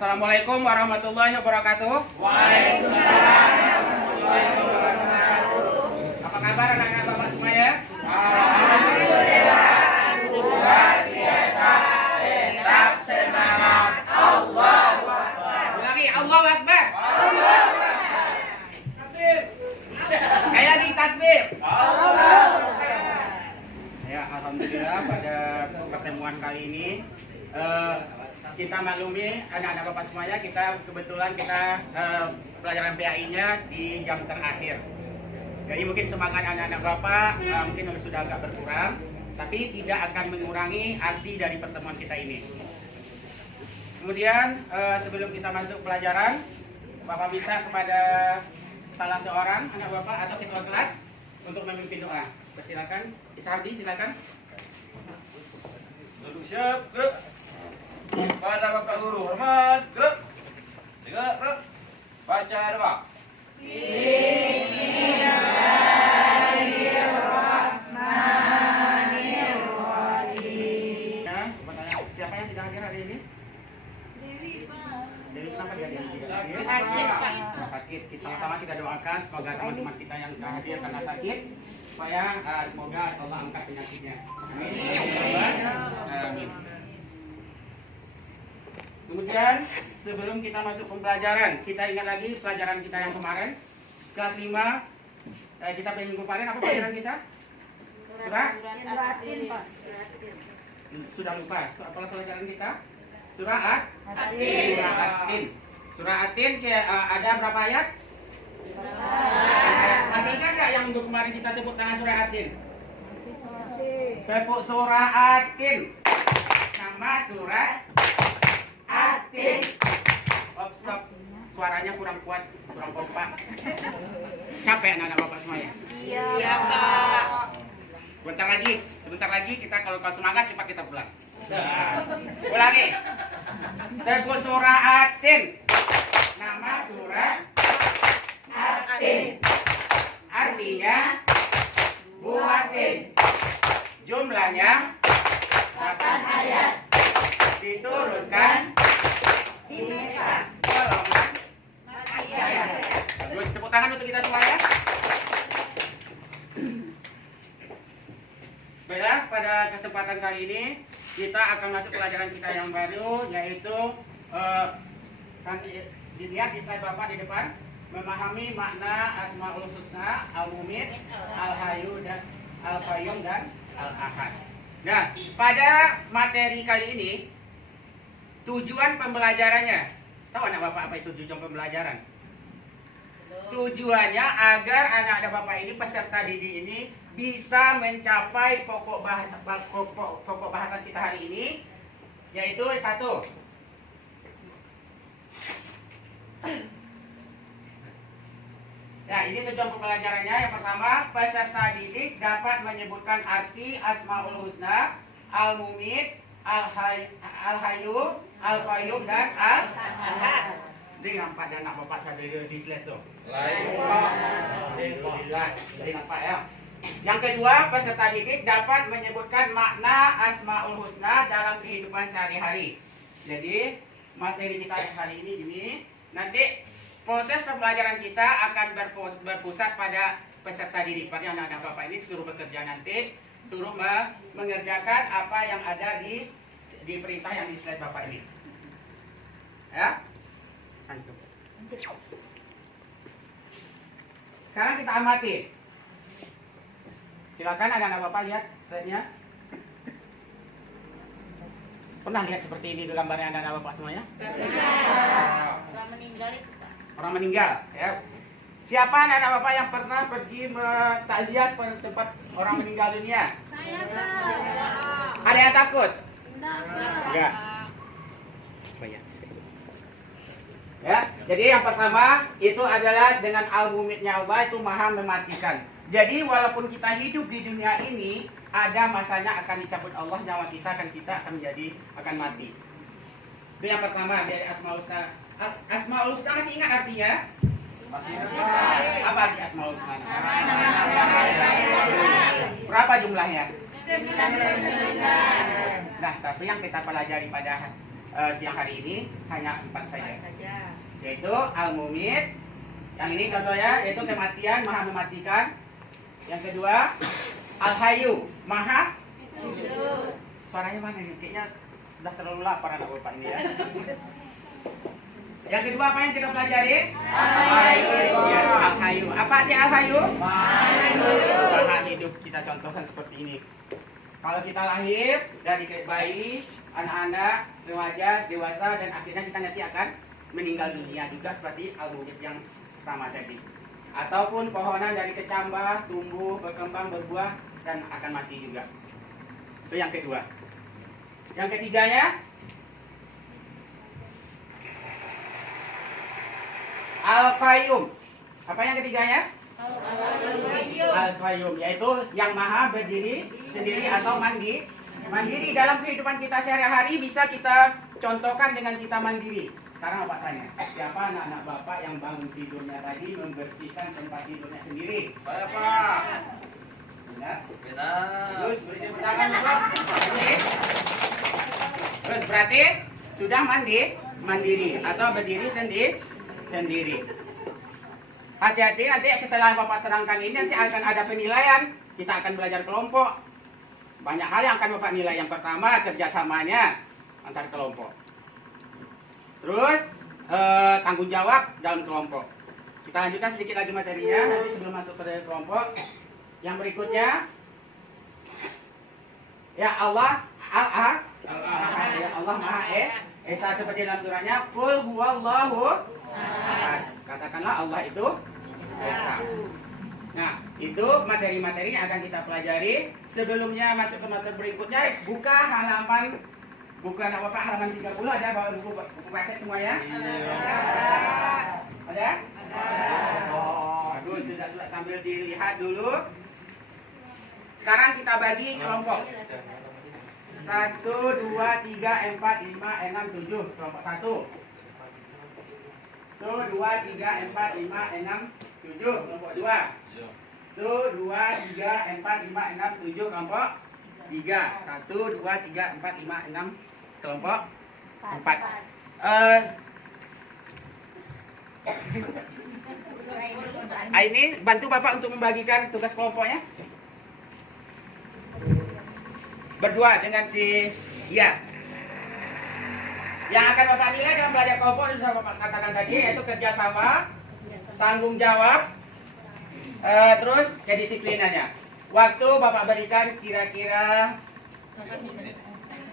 Assalamualaikum warahmatullahi wabarakatuh. Waalaikumsalam warahmatullahi wabarakatuh. Apa kabar anak-anak Bapak semuanya? Alhamdulillah, luar biasa. Tetap semangat. Allahu Akbar. Ulangi, Allahu Akbar. Allahu Akbar. Kayak di takbir. Allahu Akbar. Ya, alhamdulillah pada pertemuan kali ini kita maklumi anak-anak Bapak semuanya, kita kebetulan pelajaran PAI-nya di jam terakhir. Jadi mungkin semangat anak-anak Bapak mungkin sudah agak berkurang, tapi tidak akan mengurangi arti dari pertemuan kita ini. Kemudian sebelum kita masuk pelajaran, Bapak minta kepada salah seorang anak Bapak atau ketua kelas untuk memimpin doa. Silakan, Ishardi, silakan. Duduk siap, gerak. Pada Bapak Guru hormat, gerak. Gerak. Baca doa. Bismillahirrahmanirrahim. Ya, pertanyaan, siapa yang tidak hadir hari ini? Dewi, Pak. Dewi, kenapa dia tidak hadir? Sakit, Pak. Karena sakit. Sama-sama kita doakan semoga teman-teman kita yang tidak hadir karena sakit, supaya semoga Allah angkat penyakitnya. Amin. Amin. Kemudian sebelum kita masuk pembelajaran, kita ingat lagi pelajaran kita yang kemarin, kelas 5. Kita pada minggu kemarin apa pelajaran kita? Surah? Sudah lupa. Apa pelajaran kita? Surah At-Tin. Surah At-Tin. Surah At-Tin ada berapa ayat? Masih ingat nggak yang minggu kemarin kita tepuk tangan surah At-Tin? Tepuk surah At-Tin. Nama surah At-Tin. Oh, stop. Suaranya kurang kuat, kurang kompak. Capek anak-anak Bapak semuanya? Iya, Pak. Sebentar lagi kita kalau semangat cepat kita pulang. Ulangi. Tepuk surah At-Tin. Nama surah At-Tin. artinya buatin. Jumlahnya 8 ayat. diturunkan Di Mekah. golongan. Makkiyah. Bagus, tepuk tangan untuk kita semua ya. Baiklah, pada kesempatan kali ini kita akan masuk pelajaran kita yang baru, yaitu kan dilihat di slide Bapak di depan, memahami makna Asmaul Husna, Al-Mumit, Al-Hayyu dan Al-Qayyum dan Al-Ahad. Nah, pada materi kali ini tujuan pembelajarannya, tahu anak Bapak apa itu tujuan pembelajaran? Tujuannya agar anak-anak Bapak ini, peserta didik ini, bisa mencapai pokok bahasan kita hari ini, yaitu 1. Nah, ini tujuan pembelajarannya. Yang pertama, peserta didik dapat menyebutkan arti Asmaul Husna, Al-Mumit, Al-Hayyu, Al-Qayyum dan Al-Ahad. Ini nampak dan anak Bapak saya di slide tuh. Alhamdulillah. Jadi nampak ya. Yang kedua, peserta didik dapat menyebutkan makna Asmaul Husna dalam kehidupan sehari-hari. Jadi, materi kita hari ini nanti proses pembelajaran kita akan berpusat pada peserta didik. Pada anak-anak Bapak ini suruh bekerja nanti, suruh mengerjakan apa yang ada di perintah yang di slide Bapak ini. Ya? Sekarang kita amati. Silakan anak-anak Bapak lihat slide-nya. Pernah lihat seperti ini gambarnya anak-anak Bapak semuanya? Orang meninggal itu, Pak. Orang meninggal, ya. Siapa anak-anak Bapak yang pernah pergi takziah ke tempat orang meninggal dunia? Saya, Pak. Ada yang takut? Enggak. Ya, jadi yang pertama itu adalah dengan al-mumitnya Allah, itu maha mematikan. Jadi walaupun kita hidup di dunia ini, ada masanya akan dicabut Allah nyawa kita akan mati. Itu yang pertama dari Asmaul Husna. Asmaul Husna masih ingat artinya? Masih Apa arti Asmaul Husna? Berapa jumlahnya? 99. Nah, tapi yang kita pelajari pada siang hari ini hanya 4 saja, Saja. yaitu Al-Mumit. Yang ini contohnya yaitu kematian, maha mematikan. Yang kedua Al-Hayyu, maha. Hidup. Suaranya mana nih? Kayaknya udah terlalu lapar anak bapak ini ya. Yang kedua apa yang kita pelajari? Al-Hayyu. Ya, Al-Hayyu. Apa arti Al-Hayyu? Hidup. Maha hidup. Kita contohkan seperti ini. Kalau kita lahir dari bayi, anak-anak, remaja, dewasa, dan akhirnya kita nanti akan meninggal dunia juga seperti Al-Mumit yang pertama tadi. Ataupun pohonan dari kecambah, tumbuh, berkembang, berbuah, dan akan mati juga. Itu yang kedua. Yang ketiganya Al-Qayyum. Apa yang ketiganya? Al-Hayyu. Al-Qayyum, yaitu yang maha berdiri sendiri atau mandiri dalam kehidupan kita sehari-hari. Bisa kita contohkan dengan kita mandiri. Sekarang bapak tanya, siapa anak-anak bapak yang bangun tidurnya tadi membersihkan tempat tidurnya sendiri? Saya Pak. Benar? Benar. Terus beri tepuk tangan dulu. Terus berarti sudah mandiri atau berdiri sendiri. Hati-hati, nanti setelah bapak terangkan ini nanti akan ada penilaian. Kita akan belajar kelompok. Banyak hal yang akan bapak nilai. Yang pertama kerjasamanya antar kelompok. Terus tanggung jawab dalam kelompok. Kita lanjutkan sedikit lagi materinya nanti sebelum masuk ke kelompok. Yang berikutnya ya Allah ya Allah Maha Esa, seperti dalam surahnya Qul huwallahu ahad. Katakanlah Allah itu Esa. Nah, itu materi-materi yang akan kita pelajari. Sebelumnya masuk ke materi berikutnya, buka halaman anak bapak halaman 30. Ada bawa buku paket semua ya? Ada? Oh, bagus, sudah sambil dilihat dulu. Sekarang kita bagi kelompok. 1, 2, 3, 4, 5, 6, 7. Kelompok 1. 1, 2, 3, 4, 5, 6, 7. Kelompok 2. 1, 2, 3, 4, 5, 6, 7. Kelompok 3. 1, 2, 3, 4, 5, 6. Kelompok 4. Ini bantu bapak untuk membagikan tugas kelompoknya. Berdua dengan si Iya. Yang akan bapak nilai dalam belajar kelompok itu sudah bapak katakan tadi, yaitu kerjasama, tanggung jawab, terus kedisiplinannya. Waktu bapak berikan kira-kira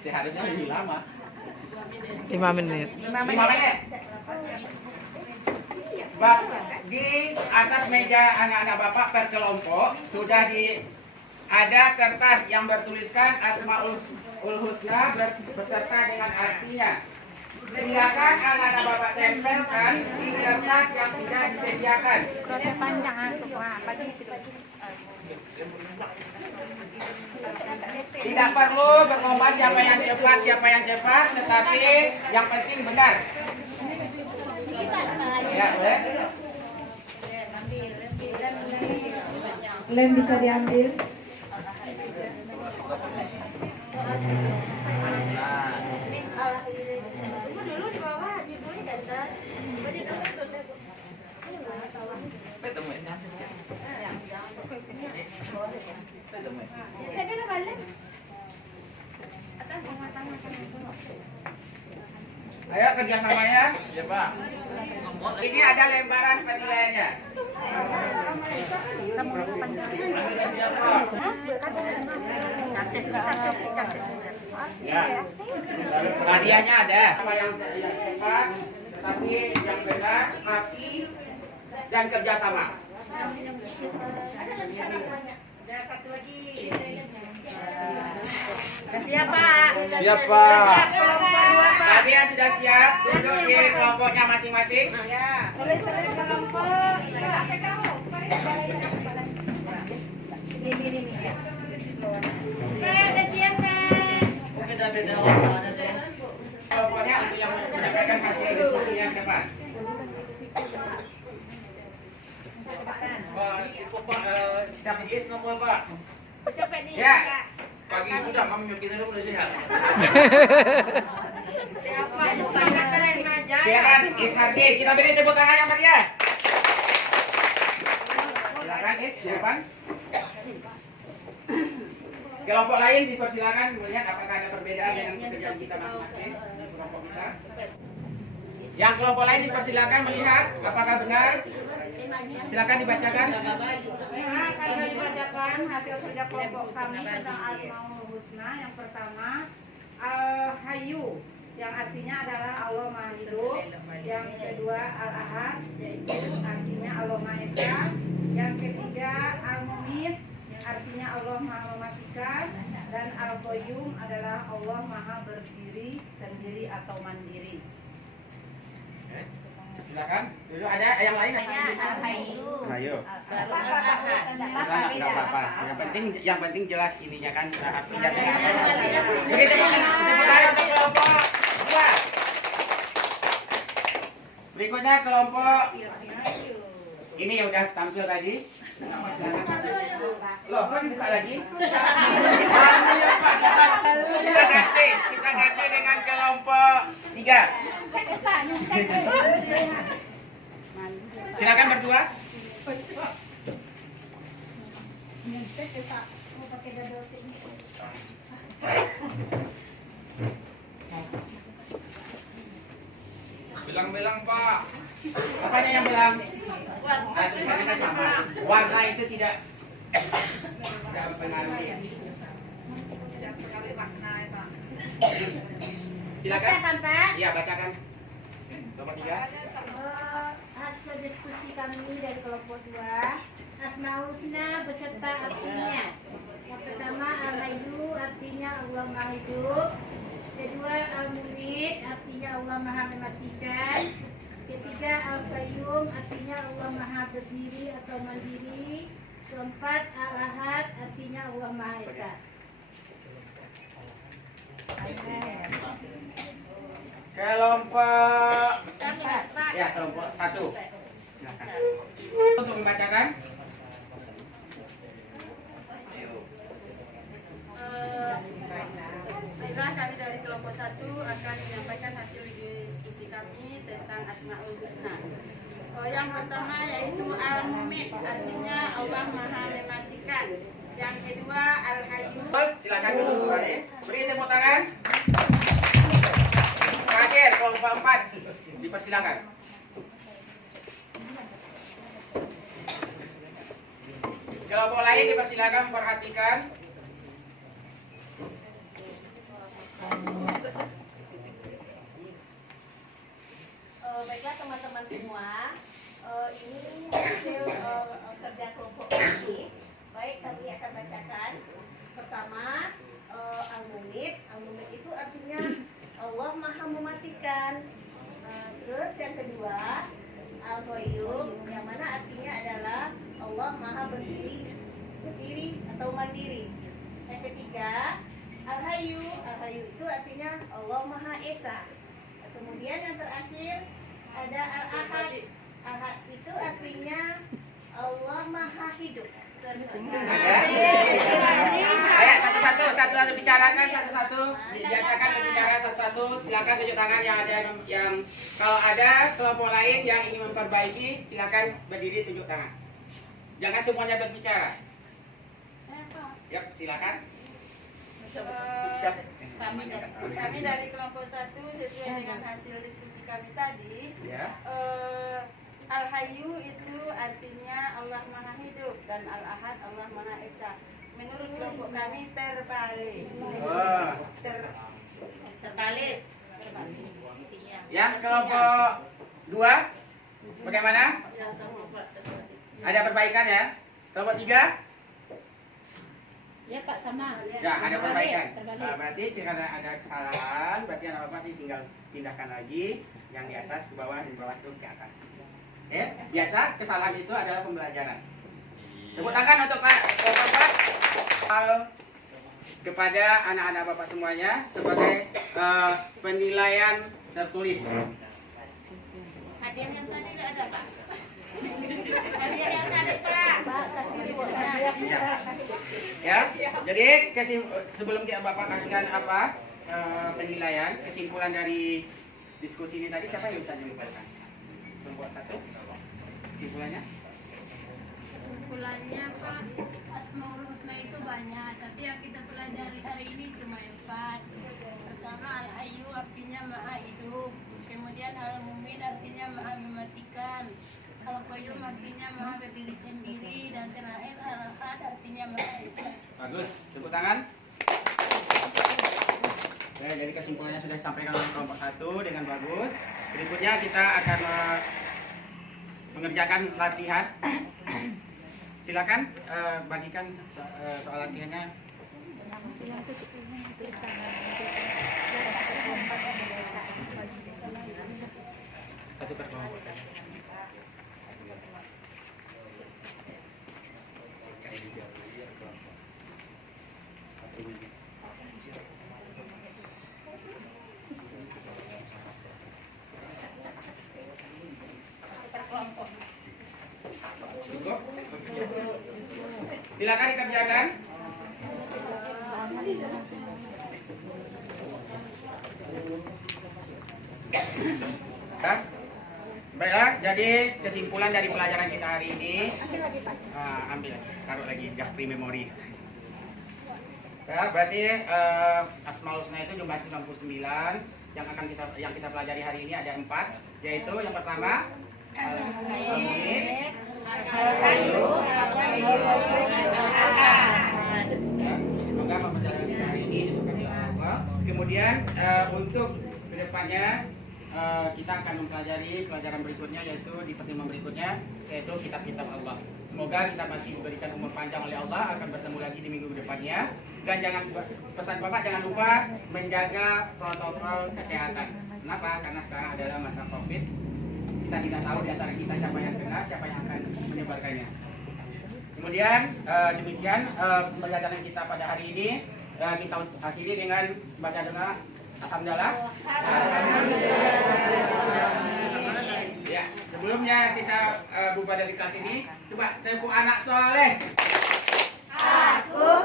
seharusnya lebih lama. 5 menit. 5 menit. Di atas meja anak-anak bapak per kelompok sudah ada kertas yang bertuliskan Asmaul Husna beserta dengan artinya. Silakan anak-anak bapak tempelkan di kertas yang sudah disediakan. Tidak perlu berlomba siapa yang cepat, tetapi yang penting benar. Ya, boleh. Lem bisa diambil. Ayo kerjasamanya. Ya Pak. Ini ada lembaran penilaiannya. Ya. Hadiahnya ada. Apa yang cepat, tetapi yang benar, rapi, dan kerjasama. Siap, Pak. Siap Pak. Tadi yang sudah siap, duduk di kelompoknya masing-masing. Kelompoknya untuk yang mendapatkan hasil diskusi yang depan. Pak, itu Pak, dapat is nomor Pak. Cepet nih, Ya. Kak. Pagi itu dah kami makin dulu udah sehat. Siap, Silakan Ishardi, kita beri tepuk tangan yang meriah. Silakan Is, di depan. Kelompok lain dipersilakan melihat apakah ada perbedaan dengan pekerjaan kita masing-masing di kelompok kita. Yang kelompok lain dipersilakan melihat apakah benar. Silakan dibacakan. Nah, akan kami bacakan hasil kerja kelompok kami tentang Asmaul Husna. Yang pertama, Al-Hayyu, yang artinya adalah Allah Maha Hidup. Yang kedua, Al-Ahad, yaitu artinya Allah Maha Esa. Yang ketiga, Al-Mumit, artinya Allah Maha Mematikan. Dan Al-Qayyum adalah Allah Maha Berdiri sendiri atau mandiri. Silakan. Dulu ada yang lain? Al-Hayyu. Ayo. Al-Ahad. Enggak apa-apa. Yang penting jelas ininya kan artinya apa. Begitu untuk kelompok 2. Berikutnya kelompok ini yang udah tampil tadi. Loh, kok dibuka lagi? Kita ganti dengan kelompok 3. Silakan berdua. Bilang-bilang Pak. Apanya yang bilang? Tulisannya kan sama. Warna itu tidak mempengaruhi. Silakan. Bacakan, Pak. Iya, bacakan. Nomor 3. Hasil diskusi kami dari kelompok 2, Asmaul Husna beserta artinya. Yang pertama, Al-Hayyu artinya Allah Maha Hidup. Kedua, Al-Mumit artinya Allah Maha Mematikan. Ketiga, Al-Qayyum artinya Allah Maha Berdiri atau Mandiri. Keempat, Al-Ahad artinya Allah Maha Esa. Kelompok ya, kelompok 1. Silakan. Untuk membacakan. Baiklah, kami dari kelompok 1 akan menyampaikan hasil diskusi kami tentang Asmaul Husna. Yang pertama yaitu Al-Mumit, artinya Allah Maha Mematikan. Yang kedua Al-Hayyu. Silakan dulu kembali. Beri tepuk tangan. Terakhir kelompok 4. Dipersilakan. Kelompok lain dipersilakan memperhatikan. Baiklah teman-teman semua, ini hasil kerja kelompok kami. Baik, kami akan bacakan. Pertama, Al-Mumit. Al-Mumit itu artinya Allah Maha Mematikan. Terus yang kedua, Al-Qayyum, yang mana artinya adalah Allah Maha Berdiri atau Mandiri. Yang ketiga, Al-Hayyu. Al-Hayyu itu artinya Allah Maha Esa. Kemudian yang terakhir ada Al-Ahad. Ahad itu artinya Allah Maha Hidup. Ayo satu-satu bicarakan satu-satu. Biasakan berbicara satu-satu. Silakan tunjuk tangan yang ada yang kalau ada kelompok lain yang ingin memperbaiki, silakan berdiri tunjuk tangan. Jangan semuanya berbicara. Yap, silakan. Kami dari kelompok 1 sesuai dengan hasil diskusi kami tadi. Ya. Al-Hayyu itu artinya Allah Maha Hidup dan Al-Ahad Allah Maha Esa. Menurut kelompok kami terbalik. Wah. Terbalik. Yang kelompok 2 bagaimana? Ada perbaikan ya? Kelompok 3? Ya Pak, sama. Ya, ada perbaikan. Berarti jika ada kesalahan, berarti yang apa-apa tinggal pindahkan lagi yang di atas ke bawah, di bawah itu ke atas. Biasa kesalahan itu adalah pembelajaran. Tepuk tangan untuk Pak kepada anak-anak Bapak semuanya sebagai penilaian tertulis. Hadiah yang tadi tidak ada, Pak. Hadiah yang tadi, Pak. Kasih rewardnya. Ya, jadi sebelum Bapak kasihkan penilaian, kesimpulan dari diskusi ini tadi siapa yang bisa menyampaikan? Kelompok 1. Kesimpulannya? Kesimpulannya Pak, Asmaul Husna itu banyak, tapi yang kita pelajari hari ini cuma 4. Pertama Al-Hayyu artinya Maha Hidup, kemudian Al-Mumin artinya Maha Mematikan, Al-Qayyum artinya Maha Berdiri Sendiri, dan terakhir Al-Ahad artinya Maha Esa. Bagus, tepuk tangan. Oke, jadi kesimpulannya sudah disampaikan oleh kelompok 1 dengan bagus. Berikutnya kita akan mengerjakan latihan. Silakan bagikan soal latihannya. Satu per kelompok. Silakan dikerjakan. Ya. Baiklah, jadi kesimpulan dari pelajaran kita hari ini. Ambil, taruh lagi, Japri memori. Ya, berarti Asmaul Husna itu jumlah 99. Yang kita pelajari hari ini ada 4, yaitu yang pertama Al-Mumin, Al-Hayyu, semoga memperjalanan hari ini diberkati Allah. Kemudian untuk kedepannya kita akan mempelajari pelajaran berikutnya, yaitu di pertemuan berikutnya, yaitu kitab-kitab Allah. Semoga kita masih diberikan umur panjang oleh Allah, akan bertemu lagi di minggu depannya. Dan pesan Bapak jangan lupa menjaga protokol kesehatan. Kenapa? Karena sekarang adalah masa COVID. Kita tidak tahu di antara kita siapa yang kena, siapa yang akan menyebarkannya. Kemudian demikian pembelajaran kita pada hari ini. Kita akhiri dengan baca doa. Alhamdulillah. Ya, sebelumnya kita bubar dari kelas ini, coba tepuk anak soleh. Aku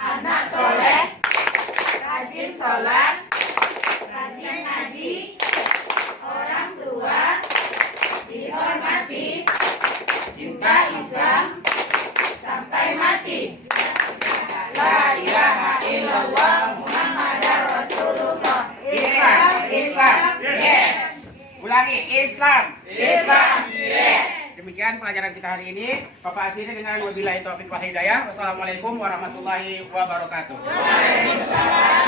anak soleh, rajin sholat, rajin ngaji, orang tua dihormati, cinta Islam sampai mati. La ilaha illallah Muhammadar Rasulullah. Islam, yes. Ulangi, Islam, yes. Demikian pelajaran kita hari ini. Bapak akhiri dengan wabillahi taufiq wal hidayah. Wassalamualaikum warahmatullahi wabarakatuh. Waalaikumsalam.